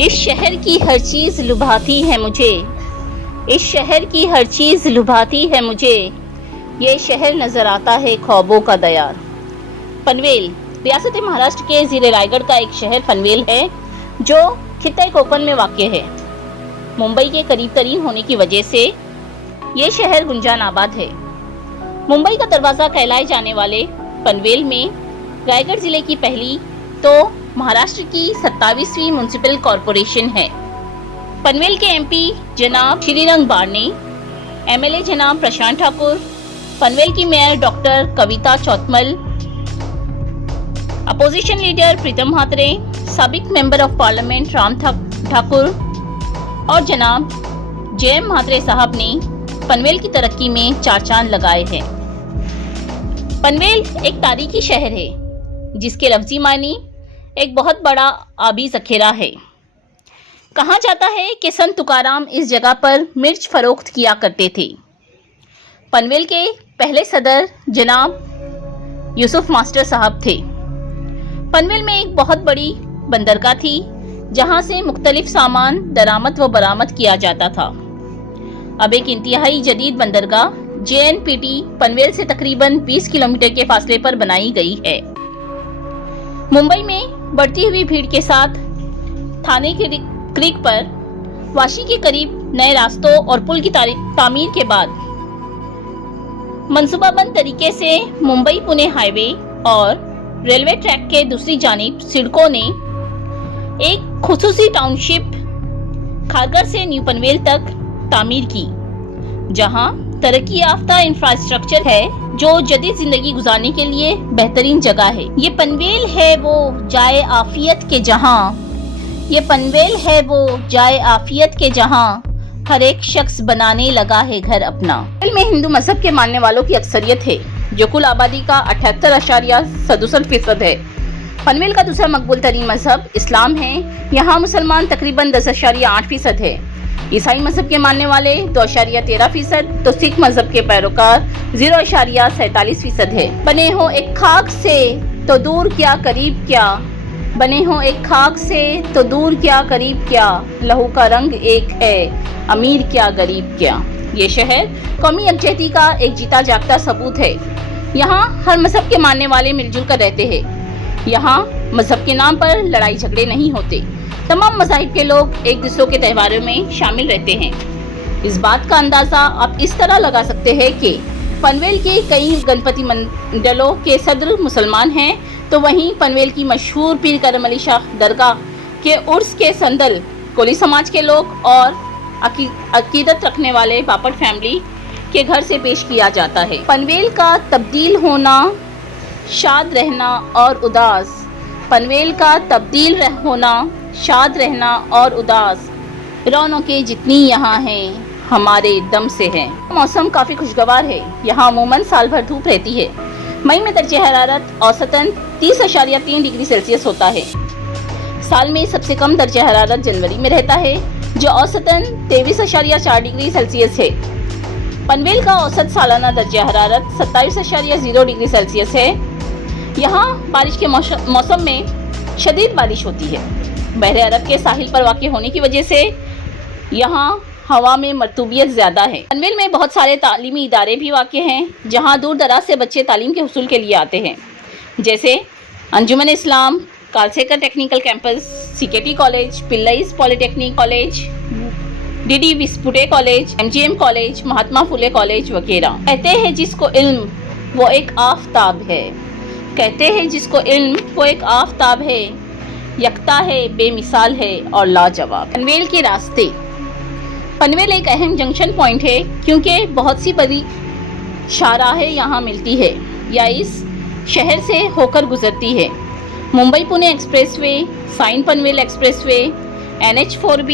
इस शहर की हर चीज लुभाती है मुझे, इस शहर की हर चीज लुभाती है मुझे, ये शहर नजर आता है ख्वाबों का दयार। पनवेल रियासत महाराष्ट्र के जिले रायगढ़ का एक शहर पनवेल है जो खित्ते कोकण में वाक़ है। मुंबई के करीब तरीन होने की वजह से ये शहर गुंजान आबाद है। मुंबई का दरवाजा कहलाए जाने वाले पनवेल में रायगढ़ जिले की पहली तो महाराष्ट्र की 27वीं म्युनिसिपल कॉरपोरेशन है। पनवेल के एमपी जनाब श्रीरंग बारने, एमएलए जनाब प्रशांत ठाकुर, पनवेल की मेयर डॉक्टर कविता चौतमल, अपोजिशन लीडर प्रीतम म्हात्रे, साबिक member of parliament Ram Thakur और जनाब जेएम म्हात्रे साहब ने पनवेल की तरक्की में चार चांद लगाए हैं। पनवेल एक तारीखी शहर है जिसके लफ्जी मानी एक बहुत बड़ा आबी जखेरा है। कहा जाता है कि संत तुकाराम इस जगह पर मिर्च फरोख्त किया करते थे। पनवेल के पहले सदर जनाब यूसुफ मास्टर साहब थे। पनवेल में एक बहुत बड़ी बंदरगाह थी जहां से मुख्तलिफ सामान दरामद व बरामद किया जाता था। अब एक इंतहाई जदीद बंदरगाह जेएनपीटी पनवेल से तकरीबन 20 किलोमीटर के फासले पर बनाई गई है। मुंबई में बढ़ती हुई भीड़ के साथ थाने के क्रीक पर वाशी के करीब नए रास्तों और पुल की तामीर के बाद मंसूबाबंद तरीके से मुंबई पुणे हाईवे और रेलवे ट्रैक के दूसरी जानिब सिडको ने एक खुसूसी टाउनशिप खारघर से न्यू पनवेल तक तामीर की, जहां तरक्की याफ्ता इंफ्रास्ट्रक्चर है जो जदीद जिंदगी गुजारने के लिए बेहतरीन जगह है। ये पनवेल है वो जाए आफियत के जहां, ये पनवेल है वो जाए आफियत के जहां, हर एक शख्स बनाने लगा है घर अपना। पनवेल में हिंदू मजहब के मानने वालों की अक्सरियत है जो कुल आबादी का 78.67% है। पनवेल का दूसरा मकबूल तरीन मजहब इस्लाम है। यहाँ मुसलमान तकरीबन 10.8% है। ईसाई मजहब के मानने वाले 2.13%, तो सिख मजहब के पैरोकार 0.47% है। बने हो एक खाक से तो दूर क्या करीब क्या, बने हो एक खाक से तो दूर क्या करीब क्या, लहू का रंग एक है अमीर क्या गरीब क्या। ये शहर कौमी यकजहती का एक जीता जागता सबूत है। यहाँ हर मजहब के मानने वाले मिलजुल कर रहते हैं। यहाँ मजहब के नाम पर लड़ाई झगड़े नहीं होते। तमाम मज़ाहिब के लोग एक दूसरे के त्योहारों में शामिल रहते हैं। इस बात का अंदाज़ा आप इस तरह लगा सकते हैं कि पनवेल के कई गणपति मंडलों के सदर मुसलमान हैं, तो वहीं पनवेल की मशहूर पीर करम अली शाह दरगाह के उर्स के संदल कोली समाज के लोग और अकीदत रखने वाले बापट फैमिली के घर से पेश किया जाता है। पनवेल का तब्दील होना, शाद रहना और उदास, पनवेल का तब्दील होना, शाद रहना और उदास, रौनकें जितनी यहाँ हैं हमारे दम से हैं। मौसम काफ़ी खुशगवार है। यहाँ अमूमन साल भर धूप रहती है। मई में दर्जे हरारत औसतन 30.3 डिग्री सेल्सियस होता है। साल में सबसे कम दर्जे हरारत जनवरी में रहता है जो औसतन 23.4 डिग्री सेल्सियस है। पनवेल का औसत सालाना दर्जे हरारत 27.0 डिग्री सेल्सियस है। यहाँ बारिश के मौसम में शदीद बारिश होती है। बहरे अरब के साहिल पर वाक़ होने की वजह से यहाँ हवा में मरतूबियत ज़्यादा है। पनवेल में बहुत सारे तालीमी इदारे भी वाक़ हैं जहाँ दूर दराज से बच्चे तालीम के हुसूल के लिए आते हैं, जैसे Anjuman Islam, Kalsekar technical campus, CKT college, Pillai's polytechnic college, DD Vispute college, MGM college, Mahatma Phule college वगैरह। कहते हैं जिसको इल्म वो एक आफताब है, कहते हैं जिसको इल्म वो एक आफताब है, यकता है, बेमिसाल है और लाजवाब। पनवेल के रास्ते। पनवेल एक अहम जंक्शन पॉइंट है क्योंकि बहुत सी बड़ी शाहराहें यहाँ मिलती है या इस शहर से होकर गुजरती है। Mumbai Pune expressway, Sion Panvel expressway, NH4B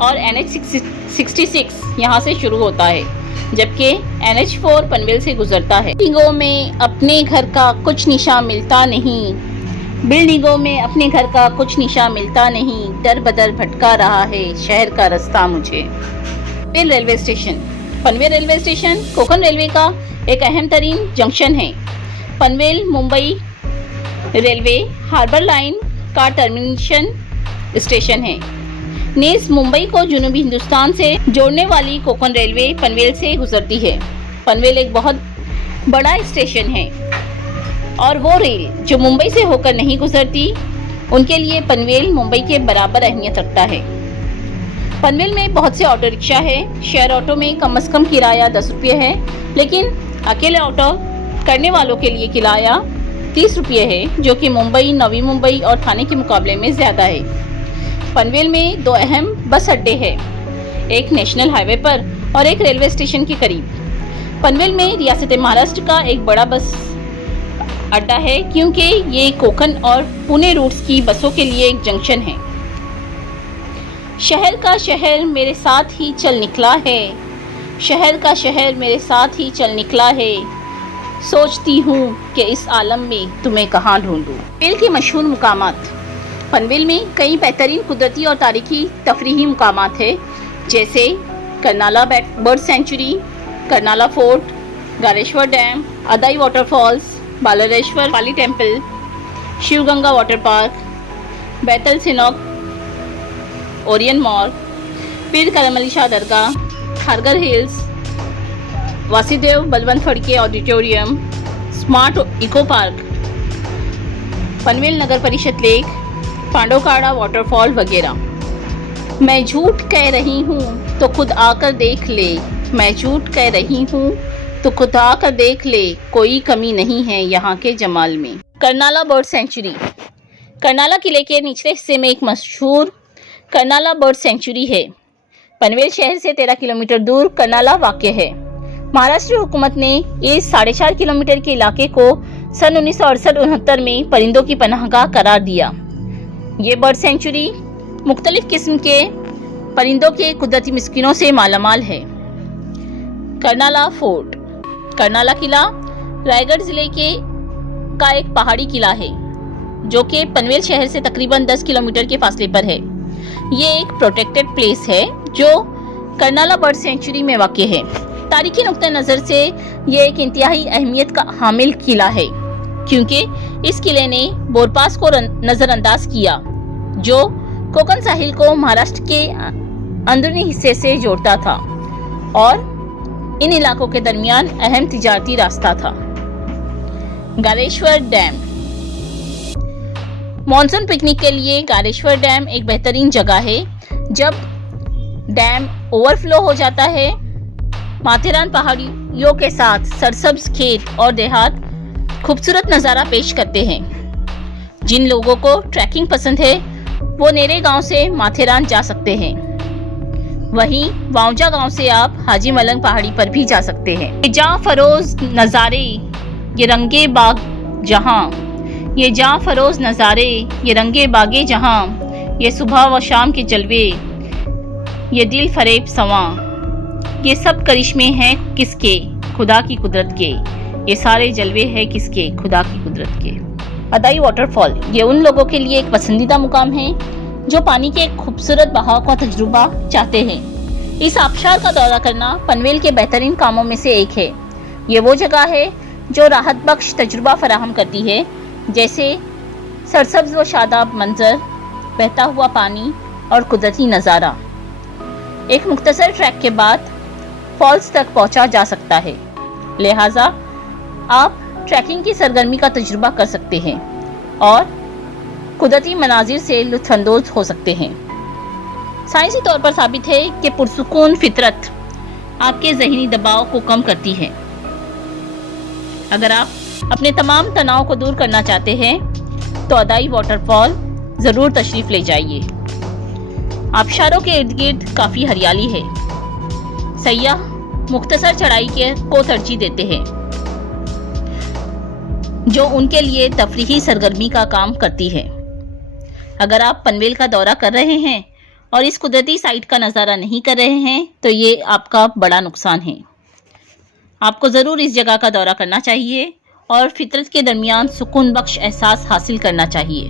और NH66 यहाँ से शुरू होता है, जबकि NH4 पनवेल से गुजरता है। बिल्डिंगों में अपने घर का कुछ निशान मिलता नहीं, बिल्डिंगों में अपने घर का कुछ निशा मिलता नहीं, दर बदर भटका रहा है शहर का रास्ता मुझे। Panvel railway station. Panvel railway station Konkan railway का एक अहम तरीन जंक्शन है। Panvel Mumbai railway harbour line का टर्मिनेशन स्टेशन है। नेस मुंबई को जनूबी हिंदुस्तान से जोड़ने वाली कोंकण रेलवे पनवेल से गुजरती है। पनवेल एक बहुत बड़ा स्टेशन है और वो रेल जो मुंबई से होकर नहीं गुजरती, उनके लिए पनवेल मुंबई के बराबर अहमियत रखता है। पनवेल में बहुत से ऑटो रिक्शा है। शेयर ऑटो में कम से कम किराया 10 रुपये है, लेकिन अकेले ऑटो करने वालों के लिए किराया 30 रुपये है, जो कि मुंबई, नवी मुंबई और ठाणे के मुकाबले में ज़्यादा है। पनवेल में 2 अहम बस अड्डे हैं, एक नेशनल हाईवे पर और एक रेलवे स्टेशन के करीब। पनवेल में रियासत महाराष्ट्र का एक बड़ा बस अड्डा है, क्योंकि ये कोंकण और पुणे रूट्स की बसों के लिए एक जंक्शन है। शहर का शहर मेरे साथ ही चल निकला है, शहर का शहर मेरे साथ ही चल निकला है, सोचती हूँ कि इस आलम में तुम्हें कहाँ ढूंढूं। पनवेल के मशहूर मुकामात। पनवेल में कई बेहतरीन कुदरती और तारीखी तफरीही मुकामात है, जैसे Karnala bird sanctuary, Karnala fort, Gareshwar dam, Adai waterfalls, Balreshwar Pali temple, Shivganga water park, बैतल सिनॉक Orion mall, Pir Karmali Shah Dargah, Kharghar hills, Vasudev Balwant Phadke auditorium, smart eco park, Panvel Nagar Parishad lake, Pandavkada waterfall वगैरह। मैं झूठ कह रही हूँ तो खुद आकर देख ले, मैं झूठ कह रही हूँ तो खुद आकर देख ले, कोई कमी नहीं है यहाँ के जमाल में। Karnala bird sanctuary. कर्नाला किले के निचले हिस्से में एक मशहूर कर्नाला बर्ड सेंचुरी है। पनवेल शहर से 13 किलोमीटर दूर कर्नाला वाक़ है। महाराष्ट्र हुकूमत ने इस 4.5 किलोमीटर के इलाके को सन 1968-69 में परिंदों की पनाहगाह करार दिया। ये बर्ड सेंचुरी मुख्तलिफ किस्म के परिंदों के कुदरती मिस्किनों से मालामाल है। कर्नाला फोर्ट। कर्नाला किला रायगढ़ जिले का एक पहाड़ी किला है, जो कि पनवेल शहर से तकरीबन 10 किलोमीटर के फासले पर है। ये एक प्रोटेक्टेड प्लेस है जो कर्नाला बर्ड सेंचुरी में वाक़ है। तारीखी नुक्ते नज़र से ये एक इंतहाई अहमियत का हामिल किला है, क्योंकि इस किले ने बोरपास को नज़रअंदाज किया, जो कोंकण साहिल को महाराष्ट्र के अंदरूनी हिस्से से जोड़ता था और इन इलाकों के दरमियान अहम तिजारती रास्ता था। गारेश्वर डैम। मॉनसून पिकनिक के लिए गारेश्वर डैम एक बेहतरीन जगह है। जब डैम ओवरफ्लो हो जाता है, माथेरान पहाड़ियों के साथ सरसब्ज खेत और देहात खूबसूरत नज़ारा पेश करते हैं। जिन लोगों को ट्रैकिंग पसंद है वो नेरे गांव से माथेरान जा सकते हैं। वहीं वाउजा गांव से आप हाजी मलंग पहाड़ी पर भी जा सकते हैं। ये जां फरोज नज़ारे ये रंगे बाग जहां, ये जां फरोज नज़ारे ये रंगे बागे जहां, ये सुबह व शाम के जलवे ये दिल फरेब सवां, ये सब करिश्मे हैं किसके, खुदा की कुदरत के, ये सारे जलवे हैं किसके, खुदा की कुदरत के। अदाई वाटरफॉल। ये उन लोगों के लिए एक पसंदीदा मुकाम है जो पानी के एक खूबसूरत बहाव का तजुर्बा चाहते हैं। इस आबशार का दौरा करना पनवेल के बेहतरीन कामों में से एक है। ये वो जगह है जो राहत बख्श तजुर्बा फराहम करती है, जैसे सरसब्ज व शादाब मंजर, बहता हुआ पानी और कुदरती नज़ारा। एक मुख्तसर ट्रैक के बाद फॉल्स तक पहुंचा जा सकता है, लिहाजा आप ट्रैकिंग की सरगर्मी का तजुर्बा कर सकते हैं और कुदरती मनाजिर से लुत्फानंदोज हो सकते हैं। साइंसी तौर पर साबित है कि पुरसुकून फितरत आपके ज़हनी दबाव को कम करती है। अगर आप अपने तमाम तनाव को दूर करना चाहते हैं तो अदाई वाटरफॉल ज़रूर तशरीफ़ ले जाइए। आबशारों के इर्द गिर्द काफ़ी हरियाली है। सयाह मुख्तसर चढ़ाई को तरजीह देते हैं, जो उनके लिए तफरीही सरगर्मी का काम करती है। अगर आप पनवेल का दौरा कर रहे हैं और इस कुदरती साइट का नज़ारा नहीं कर रहे हैं तो ये आपका बड़ा नुकसान है। आपको ज़रूर इस जगह का दौरा करना चाहिए और फितरत के दरमियान सुकून बख्श एहसास हासिल करना चाहिए।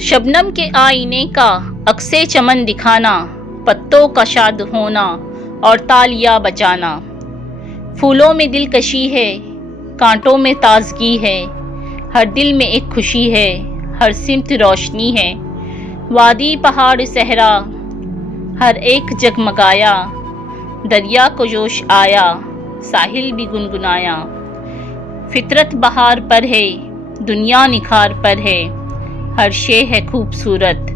शबनम के आईने का अक्से चमन दिखाना, पत्तों का शाद होना और तालिया बचाना। फूलों में दिलकशी है, कांटों में ताजगी है, हर दिल में एक खुशी है, हर सिमत रोशनी है, वादी पहाड़ सहरा हर एक जगमगाया, दरिया को जोश आया, साहिल भी गुनगुनाया। फितरत बहार पर है, दुनिया निखार पर है, हर शे है खूबसूरत,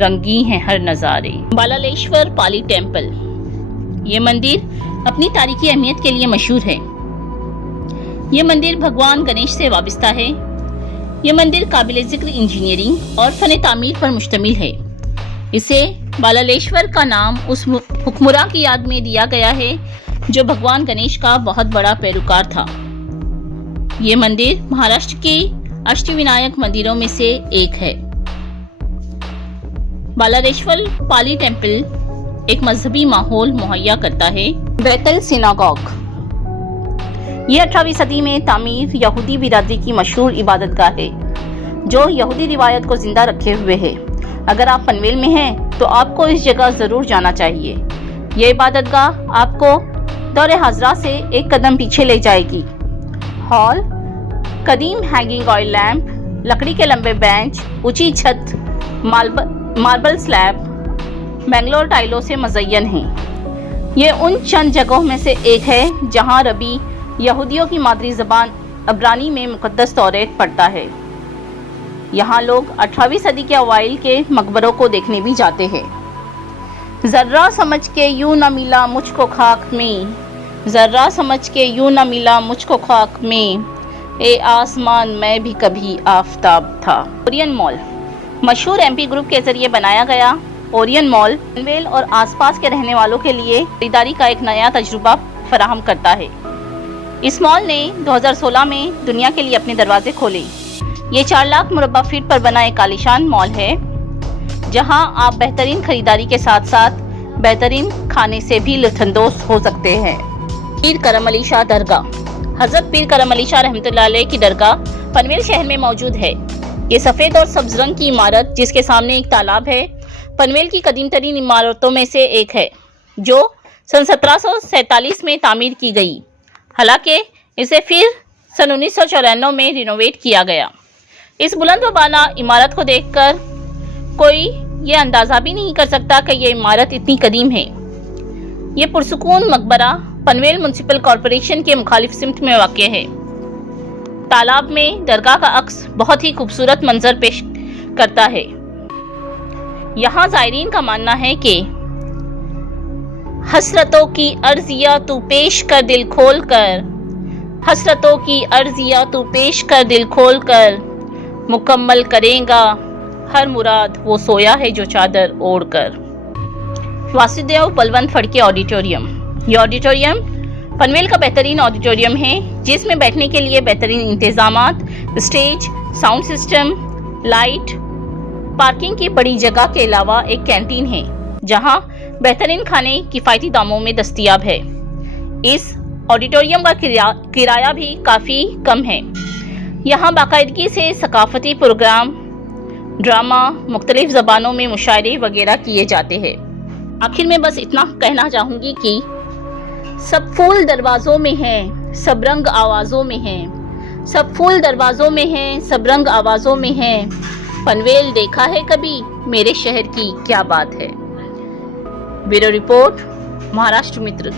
रंगी है हर नज़ारे। बालालेश्वर पाली टेम्पल, ये मंदिर अपनी तारीखी अहमियत के लिए मशहूर है। ये मंदिर भगवान गणेश से वाबस्ता है। ये मंदिर काबिल जिक्र इंजीनियरिंग और फन तामीर पर मुश्तमिल है। इसे बालालेश्वर का नाम उस हुक्मरान की याद में दिया गया है जो भगवान गणेश का बहुत बड़ा पैरोकार था। ये मंदिर महाराष्ट्र के अष्टविनायक मंदिरों में से एक है। बालालेश्वर पाली टेम्पल एक मजहबी माहौल मुहैया करता है। बैतल सिनागॉग, ये 18वीं सदी में तामीर यहूदी बिरादरी की मशहूर इबादतगाह है जो यहूदी रिवायत को जिंदा रखे हुए है। अगर आप पनवेल में हैं तो आपको इस जगह जरूर जाना चाहिए। यह इबादतगाह आपको दौरे हाजरा से एक कदम पीछे ले जाएगी। हॉल, कदीम हैंगिंग ऑयल लैंप, लकड़ी के लंबे बेंच, ऊंची छत, मार्बल स्लैब, मैंगलोर टाइलों से मज़य्यन है। ये उन चंद जगहों में से एक है जहां रबी यहूदियों की मादरी ज़बान अब्रानी में मुक़द्दस तौरेत पढ़ता है। यहाँ लोग 18वीं सदी के अवाइल के मकबरों को देखने भी जाते हैं। ज़र्रा समझ के यूं न मिला मुझको खाक में, ज़र्रा समझ के यूं न मिला मुझको खाक में, ए आसमान मैं भी कभी आफताब था। ओरियन मॉल, मशहूर एमपी ग्रुप के जरिए बनाया गया ओरियन मॉल पनवेल और आसपास के रहने वालों के लिए खरीदारी का एक नया तजुर्बा फराहम करता है। इस मॉल ने 2016 में दुनिया के लिए अपने दरवाजे खोले। ये 4 लाख मुरब्बा फीट पर बना एक आलीशान मॉल है जहां आप बेहतरीन खरीदारी के साथ साथ बेहतरीन खाने से भी लुत्फानंदोज हो सकते हैं। पीर करम अली शाह दरगाह, हजरत पीर करम अली शाह रहमतुल्लाह अलैह की दरगाह पनवेल शहर में मौजूद है। ये सफ़ेद और सब्ज रंग की इमारत जिसके सामने एक तालाब है, पनवेल की कदीम तरीन इमारतों में से एक है जो सन 1747 में तामीर की गई। हालांकि इसे फिर सन 1994 में रिनोवेट किया गया। इस बुलंद व बाला इमारत को देखकर कोई ये अंदाज़ा भी नहीं कर सकता कि ये इमारत इतनी कदीम है। ये पुरसुकून मकबरा पनवेल म्युनिसिपल कॉरपोरेशन के मुखालिफ सिमत में वाक़ है। तालाब में दरगाह का अक्स बहुत ही खूबसूरत मंजर पेश करता है। यहाँ ज़ायरीन का मानना है कि हसरतों की अर्जिया तू पेश कर दिल खोल कर, हसरतों की अर्जिया तू पेश कर दिल खोल कर, मुकम्मल करेगा हर मुराद वो सोया है जो चादर ओढ़ कर। वासुदेव बलवंत फड़के ऑडिटोरियम, ये ऑडिटोरियम पनवेल का बेहतरीन ऑडिटोरियम है जिसमें बैठने के लिए बेहतरीन इंतजामात, stage, sound system, light, parking की बड़ी जगह के अलावा एक कैंटीन है जहां बेहतरीन खाने किफ़ायती दामों में दस्तयाब है। इस ऑडिटोरियम का किराया भी काफ़ी कम है। यहाँ बाकायदगी से सकाफती प्रोग्राम, ड्रामा, मुख्तलिफ ज़बानों में मुशायरे वगैरह किए जाते हैं। आखिर में बस इतना कहना चाहूँगी कि सब फूल दरवाज़ों में हैं, सब रंग आवाज़ों में हैं, सब फूल दरवाज़ों में हैं, सब रंग आवाज़ों में हैं, पनवेल देखा है कभी, मेरे शहर की क्या बात है। ब्यूरो रिपोर्ट, महाराष्ट्र मित्र।